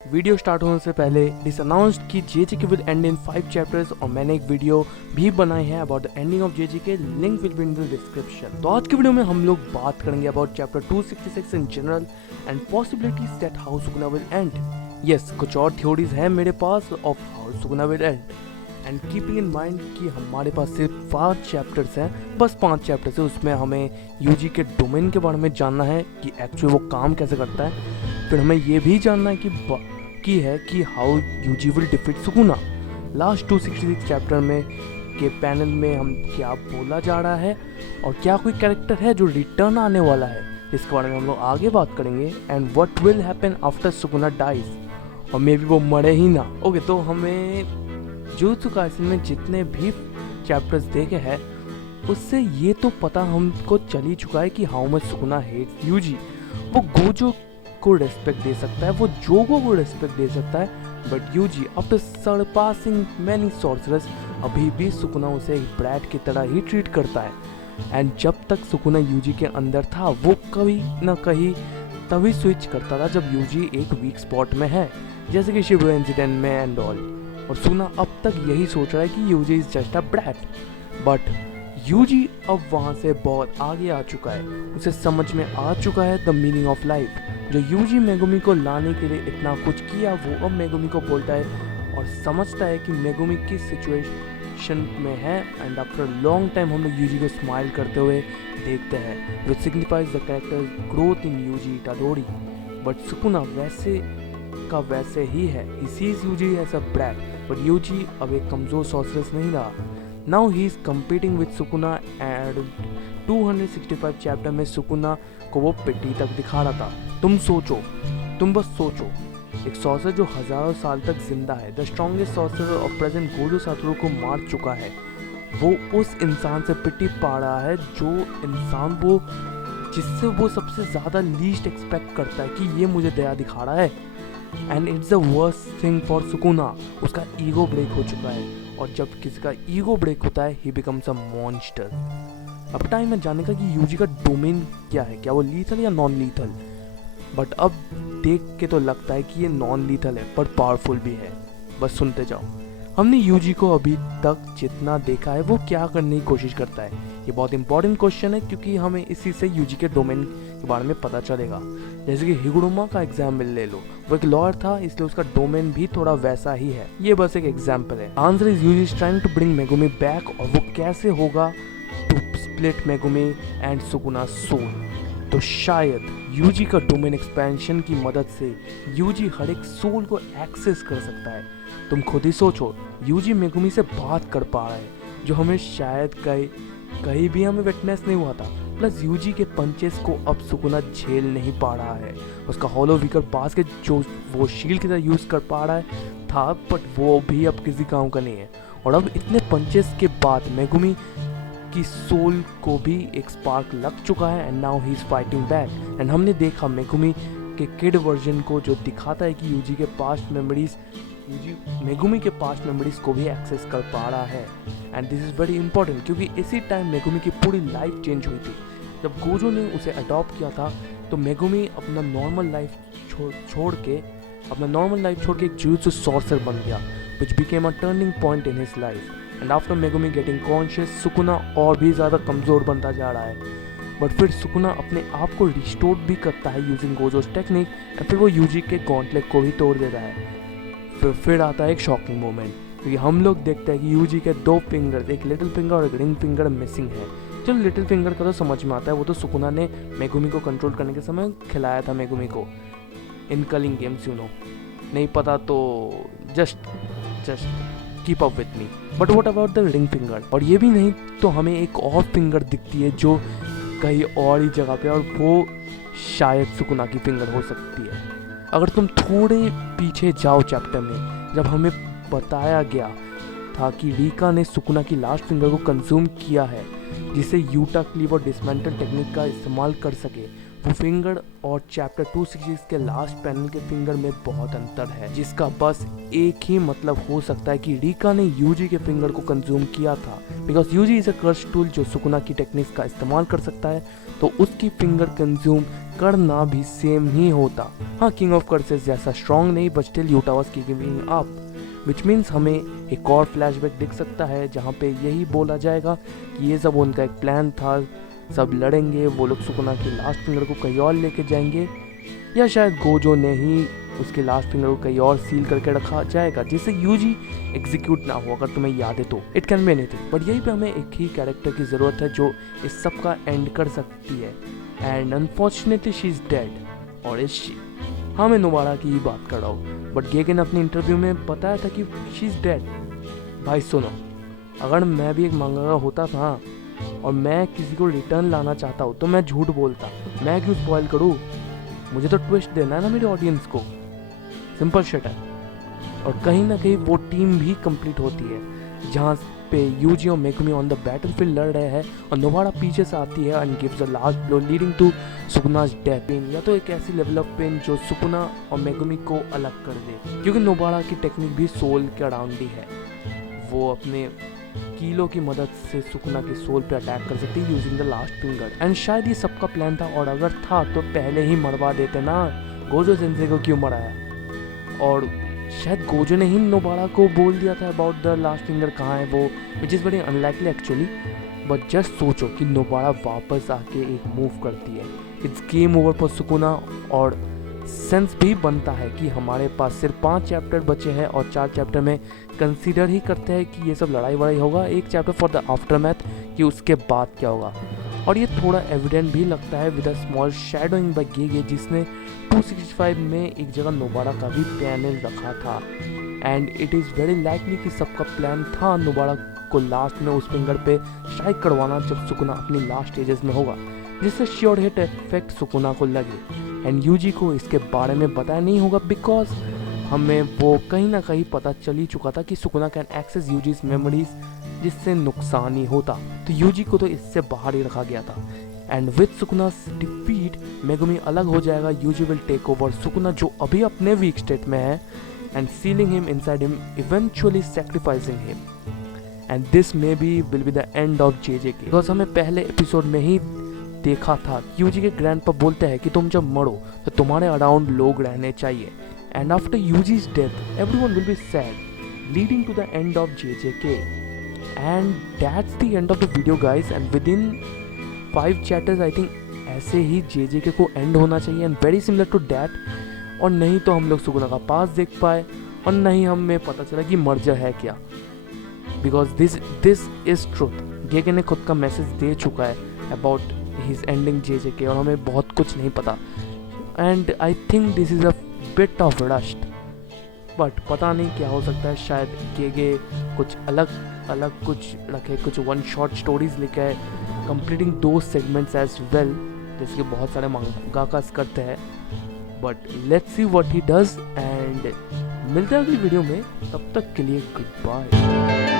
Video start होने से पहले इट इज अनाउंस्ड कि JJK will end in 5 chapters और मैंने एक वीडियो भी बनाई है about the ending of JJK, link will be in the description. तो आज की वीडियो में हम लोग बात करेंगे about chapter 266 in general and possibilities that how Sukuna will end. Yes, कुछ और थ्योरीज हैं मेरे पास of how Sukuna will end and keeping in mind कि हमारे पास सिर्फ 5 चैप्टर्स हैं, बस 5 चैप्टर्स है। उसमें हमें यूजी के डोमेन के बारे में जानना है कि एक्चुअली वो काम कैसे करता है। फिर हमें ये भी जानना है कि how Yuji will defeat Sukuna. Last 266 chapter में के पैनल में हम क्या बोला जा रहा है और क्या कोई कैरेक्टर है जो रिटर्न आने वाला है, इसके बारे में हम लोग आगे बात करेंगे। And what will happen after Sukuna dies, और मे बी वो मरे ही ना। ओके, तो हमें जुजुत्सु काइसेन में जितने भी चैप्टर्स देखे हैं उससे ये तो पता हमको चल ही चुका है कि how much Sukuna hates Yuji. वो गोजो को रेस्पेक्ट दे सकता है, वो जोगो को रेस्पेक्ट दे सकता है, but Yuji after surpassing many sorcerers अभी भी सुकुना उसे एक ब्रैट की तरह ही ट्रीट करता है। एंड जब तक सुकुना यूजी के अंदर था वो कभी ना कहीं तभी स्विच करता था जब यूजी एक वीक स्पॉट में है, जैसे कि शिबुया इंसिडेंट में एंड ऑल। और सुकुना अब तक यही सोच रहा है कि Yuji is just a brat, but Yuji अब वहाँ से बहुत आगे आ चुका है। उसे समझ में आ चुका है द मीनिंग ऑफ लाइफ। जो यूजी मेगुमी को लाने के लिए इतना कुछ किया, वो अब मेगुमी को बोलता है और समझता है कि मेगुमी किस सिचुएशन में है। एंड आफ्टर लॉन्ग टाइम हम लोग यूजी को स्माइल करते हुए देखते हैं, which signifies the character growth in Yuji Itadori. But Sukuna वैसे का वैसे ही है। He sees Yuji as a brat, but Yuji अब एक कमजोर सॉर्सरर नहीं रहा। Now he is competing with Sukuna and 265 chapter में सुकुना को वो पिट्टी तक दिखा रहा था। तुम बस सोचो, एक सॉर्सरर जो हजारों साल तक जिंदा है, the strongest sorcerer of present Gojo Satoru को मार चुका है, वो उस इंसान से पिट्टी पा रहा है जो इंसान वो जिससे वो सबसे ज्यादा लीस्ट एक्सपेक्ट करता है कि ये मुझे दया दिखा रहा है। And it's the worst thing for Sukuna. उसका ईगो ब्रेक हो चुका है, और जब किसी का ईगो ब्रेक होता है ही बिकम्स अ मॉन्स्टर। अब टाइम है जानने का कि यूजी का डोमेन क्या है, क्या वो लीथल या नॉन लीथल। बट अब देख के तो लगता है कि ये नॉन लीथल है पर पावरफुल भी है। बस सुनते जाओ। हमने यूजी को अभी तक जितना देखा है वो क्या करने की कोशिश करता है, ये बहुत इंपॉर्टेंट क्वेश्चन है क्योंकि हमें इसी से यूजी के डोमेन के बारे में पता चलेगा। जैसे कि हिगुरुमा का एग्जाम्पल ले लो, वो एक लॉयर था इसलिए उसका डोमेन भी थोड़ा वैसा ही है। ये बस एक एग्जाम्पल है। Answer is Yuji trying to bring Megumi back, और वो कैसे होगा to split Megumi and Sukuna soul. तो शायद यूजी का डोमेन एक्सपेंशन की मदद से यूजी हर एक सोल को एक्सेस कर सकता है। तुम खुद ही सोचो, यूजी मेगुमी से बात कर पा रहा है जो हमें शायद कहीं भी हमें विटनेस नहीं हुआ था। प्लस यूजी के पंचेस को अब सुकुना झेल नहीं पा रहा है। उसका हॉलो वीकर बास्केट जो वो शील्ड की तरह यूज कर पा रहा है था, बट वो भी अब किसी काम का नहीं है। और अब इतने पंचेस के बाद मेगुमी की सोल को भी एक स्पार्क लग चुका है and now he is fighting back. And हमने देखा मेगुमी के किड वर्जन को जो दिखाता है कि यूजी मेगुमी के पास्ट मेमोरीज को भी एक्सेस कर पा रहा है। And this is very important क्योंकि इसी टाइम मेगुमी की पूरी लाइफ चेंज हुई थी। जब गोजो ने उसे अडॉप्ट किया था तो मेगुमी अपना नॉर्मल लाइफ छोड़ के एक जुजुत्सु सॉर्सरर बन गया, which became a turning point in his life. And after Megumi getting conscious, Sukuna और भी ज़्यादा कमज़ोर बनता जा रहा है। बट फिर सुकुना अपने आप को रिस्टोर भी करता है यूजिंग गोजोस टेक्निक, और फिर वो यूजी के गॉन्टलेट को भी तोड़ देता है। फिर आता है एक शॉकिंग मोमेंट, क्योंकि हम लोग देखते हैं कि यूजी के 2 फिंगर, एक लिटिल फिंगर और एक रिंग फिंगर मिसिंग है। चलो लिटिल फिंगर का तो समझ में आता है, वो तो सुकुना ने मेगुमी को कंट्रोल करने के समय खिलाया था मेगुमी को इन कलिंग गेम्स, नहीं पता तो just keep up with me. But what about the ring finger? और ये भी नहीं तो हमें एक और फिंगर दिखती है जो कहीं और ही जगह पे, और वो शायद सुकुना की फिंगर हो सकती है। अगर तुम थोड़े पीछे जाओ चैप्टर में, जब हमें बताया गया था कि रीका ने सुकुना की लास्ट फिंगर को कंज्यूम किया है जिसे यूटा क्लीव और डिसमेंटल टेक्निक का इस्तेमाल कर सके, वो फिंगर और चैप्टर 266 के लास्ट पैनल के फिंगर में बहुत अंतर है, जिसका बस एक ही मतलब हो सकता है कि रिका ने यूजी के फिंगर को कंज्यूम किया था, because Yuji is a curse tool जो सुकुना की टेक्निक्स का इस्तेमाल कर सकता है, तो उसकी फिंगर कंज्यूम करना भी सेम ही होता। हाँ, किंग ऑफ कर्सेस जैसा स्ट्रॉन्ग नहीं, but still Utah was keeping up, which means हमें एक और फ्लैशबैक दिख सकता है जहाँ पे यही बोला जाएगा कि ये सब उनका एक प्लान था, सब लड़ेंगे, वो लोग सुकुना की लास्ट फिंगर को कहीं और लेके जाएंगे, या शायद गोजो ने ही उसके लास्ट फिंगर को कहीं और सील करके रखा जाएगा जिससे यूजी एग्जीक्यूट ना हो, अगर तुम्हें याद है तो। It can be anything, but यहीं पे हमें एक ही कैरेक्टर की ज़रूरत है जो इस सब का एंड कर सकती है, and unfortunately she is dead. और इज शी? हाँ, मैं नोबारा की ही बात कर रहा हूँ, बट गेगे ने अपने इंटरव्यू में बताया था कि शी इज़ डेड। भाई सुनो, अगर मैं भी एक मंगागा होता था और मैं किसी को रिटर्न लाना चाहता हूँ तो मैं झूठ बोलता, मैं क्यों स्पॉइल करूँ? मुझे तो ट्विस्ट देना है ना मेरे ऑडियंस को, सिंपल शिट है। और कहीं ना कहीं वो टीम भी कंप्लीट होती है जहाँ पे यूजी और मेगुमी ऑन द बैटलफील्ड लड़ रहे हैं और नोबारा पीछे से आती है and gives a last blow leading to Sukuna's death. Pain या तो एक ऐसी लेवल ऑफ पेन जो सुकुना और मेगुमी को अलग कर दे, क्योंकि नोबारा की टेक्निक भी सोल के अराउंड ही है। वो अपने कीलो की मदद से सुकुना के सोल पे अटैक कर सकती है using the last finger, and शायद ये सबका प्लान था, और अगर था तो पहले ही मरवा देते ना, गोजो सेंसे को क्यों मराया? और शायद गोजो ने ही नोबारा को बोल दिया था अबाउट द लास्ट फिंगर कहाँ है वो, which is very unlikely actually, but just सोचो कि नोबारा वापस आके एक मूव करती है, it's game over for Sukuna. और सेंस भी बनता है कि हमारे पास सिर्फ 5 चैप्टर बचे हैं और 4 चैप्टर में कंसीडर ही करते हैं कि ये सब लड़ाई वड़ाई होगा, एक चैप्टर फॉर द आफ्टरमैथ कि उसके बाद क्या होगा। और ये थोड़ा एविडेंट भी लगता है with a small shadowing by Gege, जिसने 265 में एक जगह नोबारा का भी पैनल रखा था, and it is very likely कि सबका प्लान था नोबारा को लास्ट में उस फिंगर पे स्ट्राइक करवाना जब सुकुना अपनी लास्ट स्टेजेस में होगा, जिससे श्योर हिट इफेक्ट सुकुना को लगे। एंड यूजी को इसके बारे में बताया नहीं होगा बिकॉज हमें वो कहीं ना कहीं पता चल ही चुका था कि सुकुना कैन एक्सेस यूजी's मेमोरीज, जिससे नुकसान ही होता, तो यूजी को तो इससे बाहर ही रखा गया था। And with Sukuna's defeat Megumi अलग हो जाएगा, Yuji will take over Sukuna जो अभी अपने वीक स्टेट में है, and sealing him inside him, eventually sacrificing him, and this maybe will be the end of JJK. Because हमें पहले एपिसोड में ही देखा था यूजी के ग्रैंडपा बोलते हैं कि तुम जब मरो तो तुम्हारे अराउंड लोग रहने चाहिए, and after Yuji's death everyone will be sad, leading to the end of JJK. And that's the end of the video guys, and within 5 chapters I think ऐसे ही जेजेके को एंड होना चाहिए, and very similar to that. और नहीं तो हम लोग सुकुना का पास देख पाए, और नहीं हमें पता चला कि मर्जर है क्या, बिकॉज दिस इज ट्रुथ। गेगे ने खुद का मैसेज दे चुका है अबाउट हिज एंडिंग जेजेके, और हमें बहुत कुछ नहीं पता, and I think this is a bit of rushed, but पता नहीं क्या हो सकता है। शायद गेगे कुछ अलग कुछ रखे, कुछ 1 शॉट स्टोरीज लिखे है कंप्लीटिंग 2 सेगमेंट्स एज वेल, जैसे कि बहुत सारे मंगाकास करते हैं, but let's see what he does. And मिलते हैं अगली वीडियो में, तब तक के लिए गुड बाय।